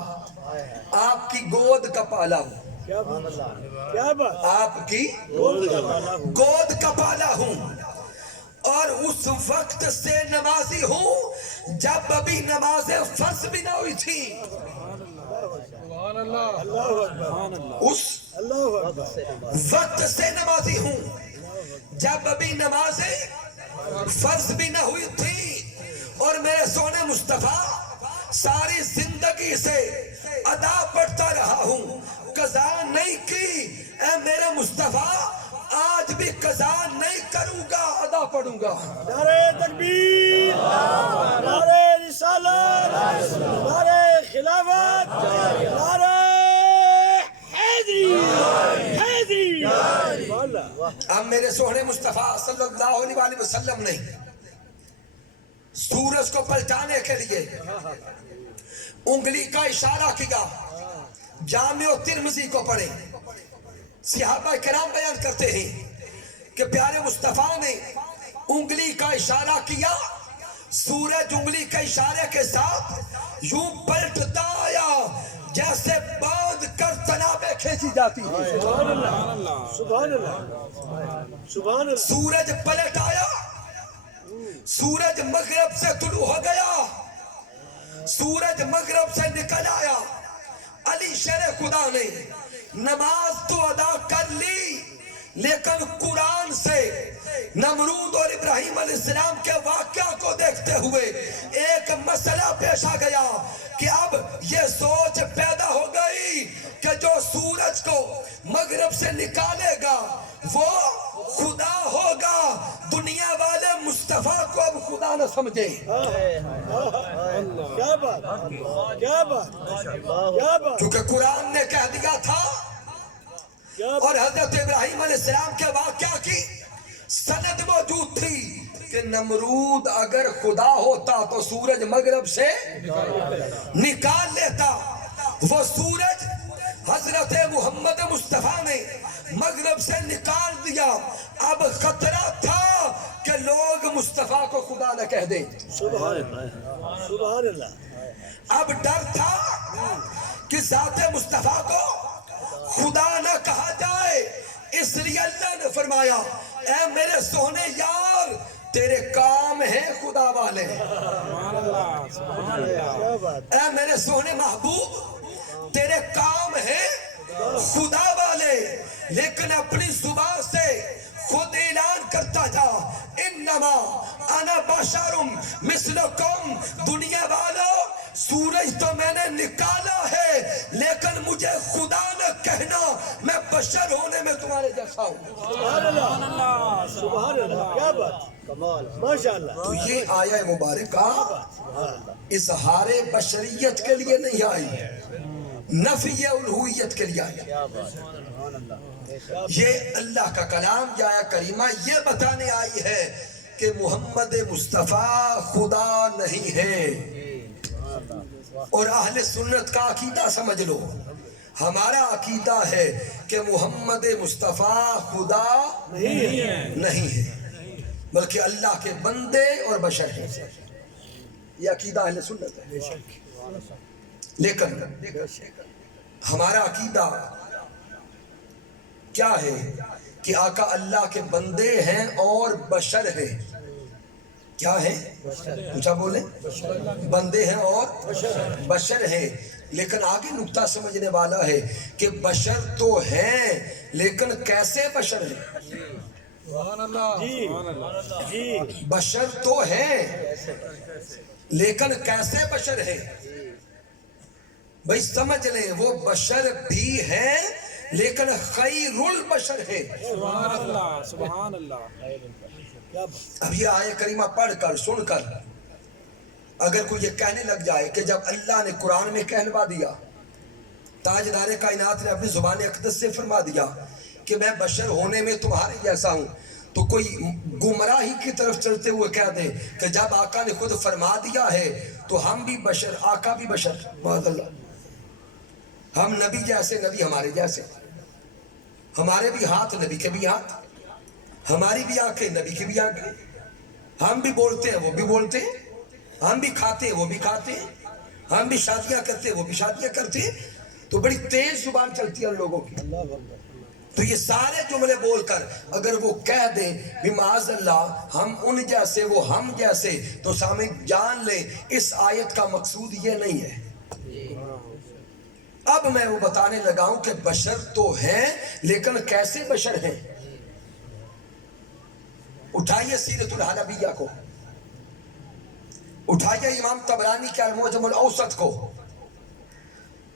آپ کی گود کا پالا ہوں، آپ کی گود کا پالا ہوں، اور اس وقت سے نمازی ہوں جب ابھی نماز فرض بھی نہ ہوئی تھی. سبحان اللہ. اس وقت سے نمازی ہوں جب ابھی نماز فرض بھی نہ ہوئی تھی. اور میرے سونے مصطفیٰ ساری زندگی سے ادا پڑھتا رہا ہوں، قضا نہیں کی. اے میرے مصطفیٰ آج بھی قضا نہیں کروں گا، ادا پڑھوں گا. نعرہ تکبیر، نعرہ رسالت، نعرہ خلافت، نعرہ حیدری، حیدری. اب میرے سونے مصطفیٰ صلی اللہ علیہ وسلم نے سورج کو پلٹانے کے لیے انگلی کا اشارہ کیا. جامع ترمذی کو پڑھیں، صحابہ کرام بیان کرتے ہیں کہ پیارے مصطفیٰ نے انگلی کا اشارہ کیا، سورج انگلی کے اشارے کے ساتھ یوں پلٹتا آیا جیسے باندھ کر تنابیں کھینچی جاتی ہیں۔ سبحان اللہ سبحان اللہ سبحان اللہ۔ سورج پلٹ آیا، سورج مغرب سے طلوع ہو گیا، سورج مغرب سے نکل آیا۔ علی شیر خدا نے نماز تو ادا کر لی، لیکن قرآن سے نمرود اور ابراہیم علیہ السلام کے واقعہ کو دیکھتے ہوئے ایک مسئلہ پیش آ گیا کہ اب یہ سوچ پیدا ہو گئی کہ جو سورج کو مغرب سے نکالے گا وہ خدا ہوگا۔ دنیا والے مصطفیٰ کو اب خدا نہ سمجھے۔ کیا بات کیا بات کیا بات کیونکہ قرآن نے کہہ دیا تھا، کیا اور حضرت ابراہیم علیہ السلام کے واقعہ کی سند موجود تھی کہ نمرود اگر خدا ہوتا تو سورج مغرب سے نکال لیتا۔ وہ سورج حضرت محمد مصطفیٰ نے مغرب سے نکال دیا۔ اب خطرہ تھا کہ لوگ مصطفیٰ کو خدا نہ کہہ دیں۔ سبحان اللہ سبحان اللہ۔ اب ڈر تھا کہ ذات مصطفیٰ کو خدا نہ کہا جائے، اس لیے اللہ نے فرمایا اے میرے سونے یار تیرے کام ہیں خدا والے۔ کیا بات اے میرے سونے محبوب تیرے کام ہیں خدا والے، لیکن اپنی زبان سے خود اعلان کرتا جا انما انا بشر مثلکم، دنیا والوں سورج تو میں نے نکالا ہے لیکن مجھے خدا نہ کہنا، میں بشر ہونے میں تمہارے جیسا ہوں۔ سبحان اللہ سبحان اللہ۔ کیا بات کمال ماشاء اللہ۔ تو یہ آیہ مبارکہ اظہار بشریت کے لیے نہیں آئی، نفی الوہیت کے لیے آئی۔ یہ اللہ کا کلام یا آیہ کریمہ یہ بتانے آئی ہے کہ محمد مصطفیٰ خدا نہیں ہے۔ اور اہل سنت کا عقیدہ سمجھ لو، ہمارا عقیدہ ہے کہ محمد مصطفیٰ خدا نہیں ہے بلکہ اللہ کے بندے اور بشر ہیں۔ یہ عقیدہ اہل سنت ہے۔ لیکن ہمارا عقیدہ کیا ہے کہ آقا اللہ کے بندے ہیں اور بشر ہیں۔ کیا ہے؟ پوچھا بولے، بندے ہیں اور بشر ہیں۔ لیکن آگے نکتہ سمجھنے والا ہے کہ بشر تو ہیں لیکن کیسے بشر ہیں؟ سبحان اللہ جی بشر تو ہیں لیکن کیسے بشر ہیں؟ بھئی سمجھ لیں وہ بشر بھی ہیں لیکن خیر البشر ہے۔ سبحان اللہ سبحان اللہ۔ اب یہ آیہ کریمہ پڑھ کر سن کر اگر کوئی یہ کہنے لگ جائے کہ جب اللہ نے قرآن میں کہلوا دیا، تاجدار کائنات نے اپنی زبان اقدس سے فرما دیا کہ میں بشر ہونے میں تمہارے جیسا ہوں، تو کوئی گمراہی کی طرف چلتے ہوئے کہہ دے کہ جب آقا نے خود فرما دیا ہے تو ہم بھی بشر، آقا بھی بشر، معاذ اللہ، ہم نبی جیسے، نبی ہمارے جیسے، ہمارے بھی ہاتھ نبی کے بھی ہاتھ، ہماری بھی آنکھیں نبی کی بھی آنکھیں، ہم بھی بولتے ہیں وہ بھی بولتے ہیں، ہم بھی کھاتے ہیں وہ بھی کھاتے ہیں، ہم بھی شادیاں کرتے ہیں وہ بھی شادیاں کرتے ہیں۔ تو بڑی تیز زبان چلتی ہے ان لوگوں کی۔ تو یہ سارے جملے بول کر اگر وہ کہہ دیں معاذ اللہ ہم ان جیسے وہ ہم جیسے، تو سامعین جان لیں اس آیت کا مقصود یہ نہیں ہے۔ اب میں وہ بتانے لگا ہوں کہ بشر تو ہیں لیکن کیسے بشر ہیں۔ اٹھائیے سیرت الحلبیہ کو، اٹھائیے امام طبرانی کے المعجم الاوسط کو،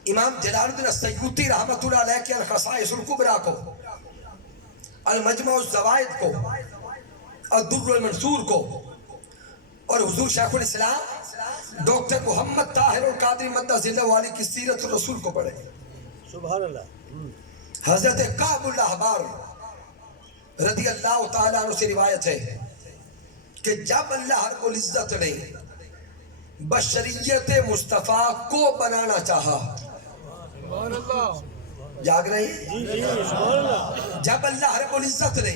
امام جلال الدین السیوطی رحمۃ اللہ علیہ کے الخصائص الکبریٰ کو، المجمع الزوائد کو، الدر المنصور کو، اور حضور شیخ الاسلام ڈاکٹر محمد طاہر القادری مدث اللہ علیہ کی سیرت الرسول کو پڑھیں۔ سبحان اللہ۔ حضرت کعب الاحبار رضی اللہ تعالیٰ عنہ سے روایت ہے کہ جب اللہ رب العزت نے بشریت مصطفیٰ کو بنانا چاہا، سبحان اللہ جاگ رہے ہیں؟ جی جی سبحان اللہ۔ جب اللہ رب العزت نے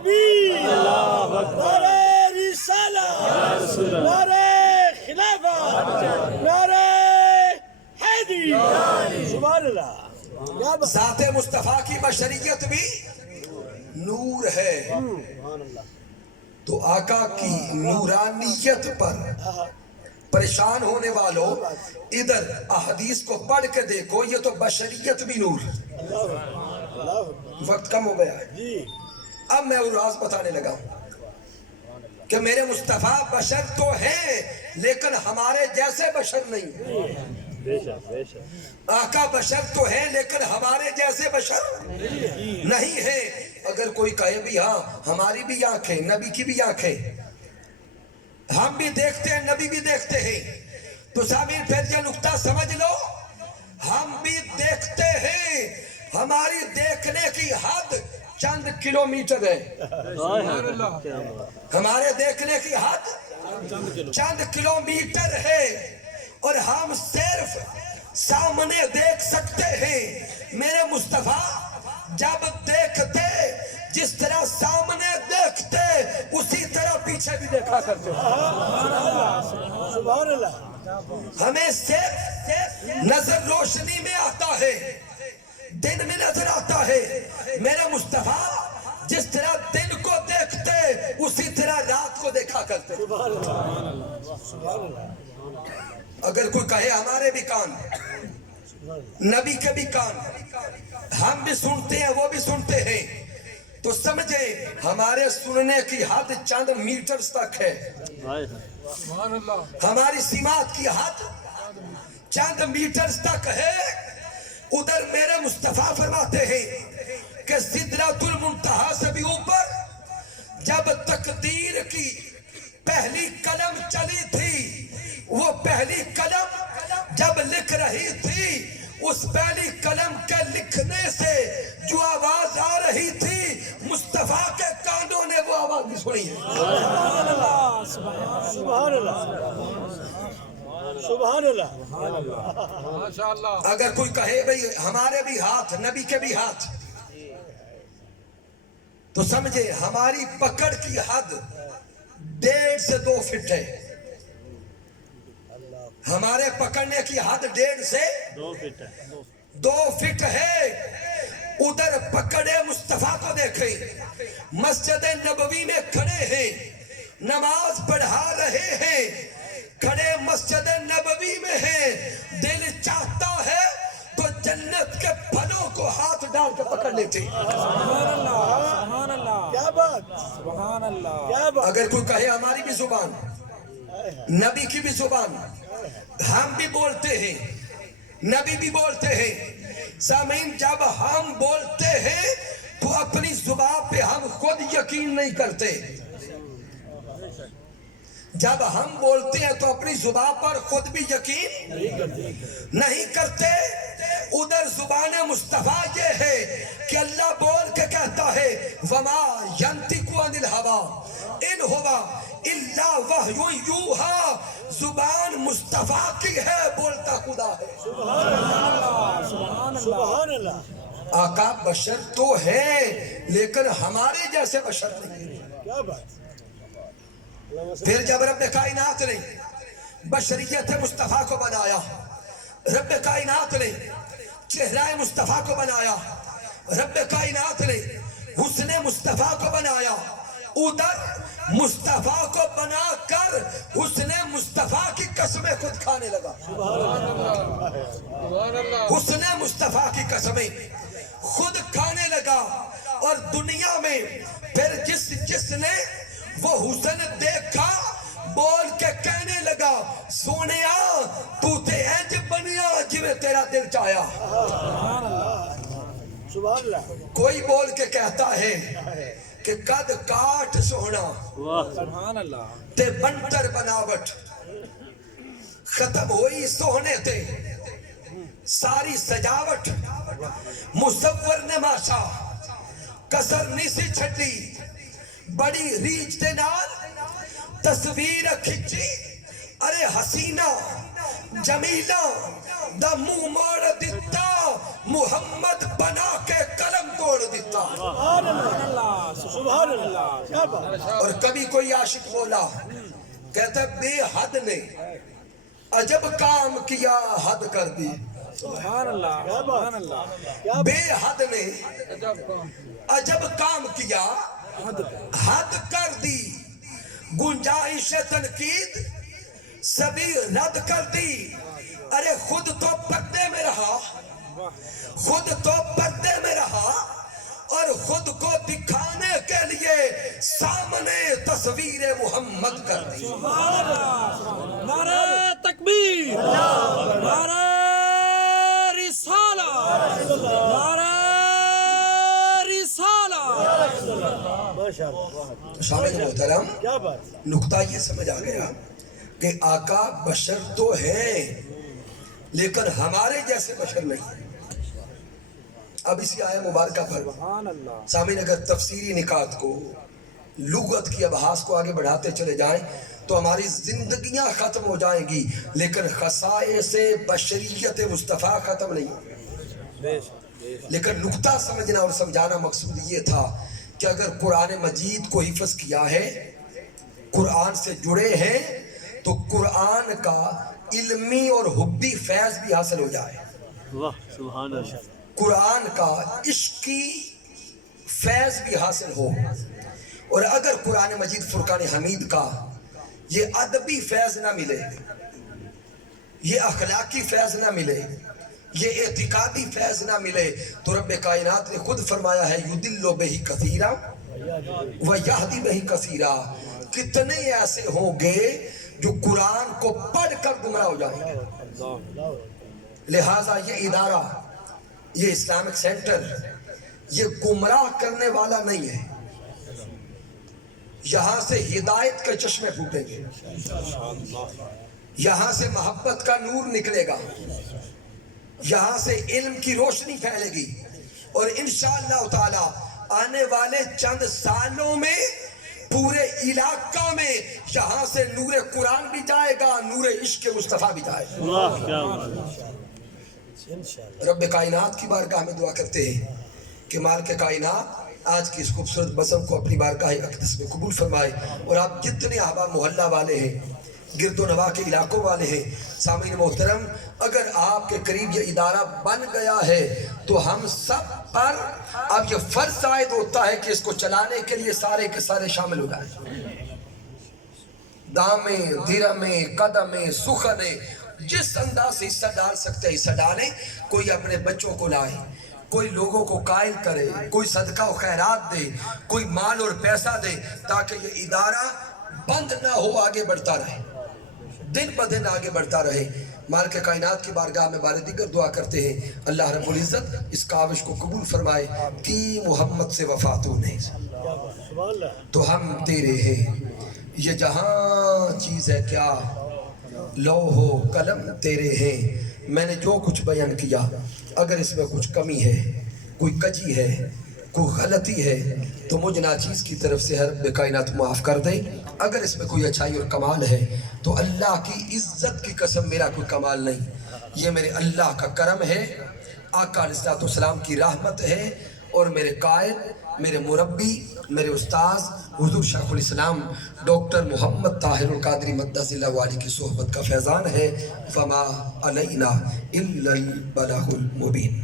تکبیر نعرہ رسالت نعرہ خلافت نعرہ حیدری سبحان اللہ کیا بات ذات مصطفیٰ کی بشریت بھی نور ہے تو آقا کی نورانیت پر پریشان ہونے والوں ادھر احادیث کو پڑھ کے دیکھو یہ تو بشریت بھی نور وقت کم ہو گیا ہے جی اب میں وہ راز بتانے لگا ہوں کہ میرے مصطفیٰ بشر تو ہیں لیکن ہمارے جیسے بشر نہیں آقا بشر تو ہیں لیکن ہمارے جیسے بشر نہیں ہیں اگر کوئی کہے بھی ہاں ہماری بھی آنکھیں نبی کی بھی آنکھیں ہم بھی دیکھتے ہیں نبی بھی دیکھتے ہیں تو سامعین پھر یہ نقطہ سمجھ لو ہم بھی دیکھتے ہیں ہماری دیکھنے کی حد چند کلومیٹر ہے ہمارے دیکھنے کی حد چند کلومیٹر ہے اور ہم صرف سامنے دیکھ سکتے ہیں میرے مصطفیٰ جب دیکھتے جس طرح سامنے دیکھتے اسی طرح پیچھے بھی دیکھا کرتے سبحان اللہ ہمیں صرف نظر روشنی میں آتا ہے دن میں نظر آتا ہے میرا مصطفیٰ جس طرح دن کو دیکھتے اسی طرح رات کو دیکھا کرتے سبحان اللہ سبحان اللہ اگر کوئی کہے ہمارے بھی کان نبی کے بھی کان ہم بھی سنتے ہیں وہ بھی سنتے ہیں تو سمجھے ہمارے سننے کی حد چند میٹرز تک ہے ہماری سماعت کی حد چند میٹرز تک ہے ادھر میرے مصطفیٰ فرماتے ہیں کہ سدرۃ المنتہا سے بھی اوپر جب تقدیر کی پہلی قلم چلی تھی وہ پہلی قلم جب لکھ رہی تھی اس پہلی قلم کے لکھنے سے جو آواز آ رہی تھی مصطفیٰ کے کانوں نے وہ آواز بھی سنی ہے سبحان اللہ سبحان اللہ ماشاءاللہ اگر کوئی کہے بھئی ہمارے بھی ہاتھ نبی کے بھی ہاتھ تو سمجھے ہماری پکڑ کی حد 1.5 سے 2 فٹ ہے ہمارے پکڑنے کی حد 1.5 سے 2 فٹ ہے ادھر پکڑے مصطفیٰ کو دیکھیں مسجد نبوی میں کھڑے ہیں نماز پڑھا رہے ہیں کھڑے مسجد نبوی میں ہیں دل چاہتا ہے تو جنت کے پھلوں کو ہاتھ ڈال کے پکڑ لیتے سبحان اللہ کیا بات سبحان اللہ کیا بات اگر کوئی کہے ہماری بھی زبان نبی کی بھی زبان ہم بھی بولتے ہیں نبی بھی بولتے ہیں سامعین جب ہم بولتے ہیں تو اپنی زبان پہ ہم خود یقین نہیں کرتے جب ہم بولتے ہیں تو اپنی زبان پر خود بھی یقین نہیں کرتے ادھر زبان مصطفیٰ یہ ہے کہ اللہ بول کے کہتا ہے وَمَا يَنْتِقُ عَنِ الْهَوَىٰ إِنْ هُوَ إِلَّا وَحْيٌ يُوحَىٰ زبان مصطفیٰ کی ہے بولتا خدا ہے سبحان اللہ آقا بشر تو ہے لیکن ہمارے جیسے بشر نہیں کیا بات پھر جب رب کائنات نے بشریت مصطفیٰ کو بنایا رب کائنات نے چہرہ مصطفیٰ کو بنایا رب کائنات نے حسن مصطفیٰ کو بنایا ادھر مصطفیٰ کو بنا کر حسن مصطفیٰ کی قسمیں خود کھانے لگا حسن مصطفیٰ کی قسمیں خود کھانے لگا اور دنیا میں پھر جس نے وہ حسن دیکھا بول کے کہنے لگا سونیا تو تے انج بنیا جویں تیرا دل چاہیا سبحان اللہ کوئی بول کے کہتا ہے کہ قد کاٹ سونا سبحان اللہ تے بنتر بناوٹ ختم ہوئی سونے تے ساری سجاوٹ مصور نے ماشا کسر نہیں سی چھٹی بڑی ریچ دے نال تصویر کھچی ارے حسینہ جمیلہ دا منہ موڑ دیتا محمد بنا کے قلم توڑ دیتا ہوگا. سبحان اللہ کیا بات. اور کبھی کوئی عاشق بولا کہتا ہے بے حد نے عجب کام کیا حد کر دی. سبحان اللہ سبحان اللہ بے حد نے عجب کام کیا حد کر دی. گنجائش تنقید سبھی رد کر دی. ارے خود تو پردے میں رہا, خود تو پردے میں رہا اور خود کو دکھانے کے لیے سامنے تصویر محمد کر دی. نعرہ تکبیر نعرہ رسالہ نعرہ رسالہ. ماشاءاللہ شامل محترم, کیا بات. نقطہ یہ سمجھ آ گیا کہ آقا بشر تو ہیں لیکن ہمارے جیسے بشر نہیں. اب اسی آیہ مبارکہ پر سبحان اللہ سامعین اگر تفسیری نکات کو لغت کی ابحاث کو آگے بڑھاتے چلے جائیں تو ہماری زندگیاں ختم ہو جائیں گی لیکن خصائص بشریت مصطفیٰ ختم نہیں ہوگی. لیکن نقطہ سمجھنا اور سمجھانا مقصود یہ تھا کہ اگر قرآن مجید کو حفظ کیا ہے, قرآن سے جڑے ہیں, تو قرآن کا علمی اور حبی فیض بھی حاصل ہو جائے, واہ سبحان اللہ. قرآن کا عشقی فیض بھی حاصل ہو. اور اگر قرآن مجید فرقان حمید کا یہ ادبی فیض نہ ملے, یہ اخلاقی فیض نہ ملے, یہ اعتقادی فیض نہ ملے, تو رب کائنات نے خود فرمایا ہے یُدِلُّ بِهِ کَثِیرًا وَیَہْدِی بِهِ کَثِیرًا. کتنے ایسے ہوں گے جو قرآن کو پڑھ کر گمراہ ہو جائیں گے. لہٰذا یہ ادارہ, یہ اسلامک سینٹر, یہ گمراہ کرنے والا نہیں ہے. یہاں سے ہدایت کے چشمے پھوٹیں گے, یہاں سے محبت کا نور نکلے گا, یہاں سے علم کی روشنی پھیلے گی, اور انشاءاللہ تعالی آنے والے چند سالوں میں پورے علاقہ میں یہاں سے نور قرآن بھی جائے گا, نور عشق مصطفیٰ بھی جائے گا. واہ کیا بات. رب کائنات کی بارگاہ میں دعا کرتے ہیں کہ مالک کائنات آج کی اس خوبصورت بزم کو اپنی بارگاہ اقدس میں قبول فرمائے. اور آپ جتنے احباب محلہ والے ہیں, گرد و نواح کے علاقوں والے ہیں, سامعین محترم, اگر آپ کے قریب یہ ادارہ بن گیا ہے تو ہم سب پر اب یہ فرض عائد ہوتا ہے کہ اس کو چلانے کے لیے سارے کے سارے شامل ہو جائیں. دامیں, درمیں, قدمیں, سخنیں, جس انداز سے حصہ ڈال سکتے ہیں حصہ ڈالیں. کوئی اپنے بچوں کو لائے, کوئی لوگوں کو قائل کرے, کوئی صدقہ و خیرات دے, کوئی مال اور پیسہ دے, تاکہ یہ ادارہ بند نہ ہو, آگے بڑھتا رہے, دن بہ دن آگے بڑھتا رہے. مالک کائنات کی بارگاہ میں بار دیگر دعا کرتے ہیں اللہ رب العزت اس کاوش کو قبول فرمائے. کی محمد سے وفاتوں نے تو ہم تیرے ہیں, یہ جہاں چیز ہے کیا لوح و قلم تیرے ہیں. میں نے جو کچھ بیان کیا اگر اس میں کچھ کمی ہے, کوئی کجی ہے, کوئی غلطی ہے, تو مجھ ناچیز کی طرف سے رب کائنات معاف کر دے. اگر اس میں کوئی اچھائی اور کمال ہے تو اللہ کی عزت کی قسم میرا کوئی کمال نہیں, یہ میرے اللہ کا کرم ہے, آقا علیہ السلام کی رحمت ہے, اور میرے قائد, میرے مربی, میرے استاذ حضور شیخ الاسلام ڈاکٹر محمد طاہر القادری مقدس اللہ والی کی صحبت کا فیضان ہے. فما علینا الا البلاغ المبین.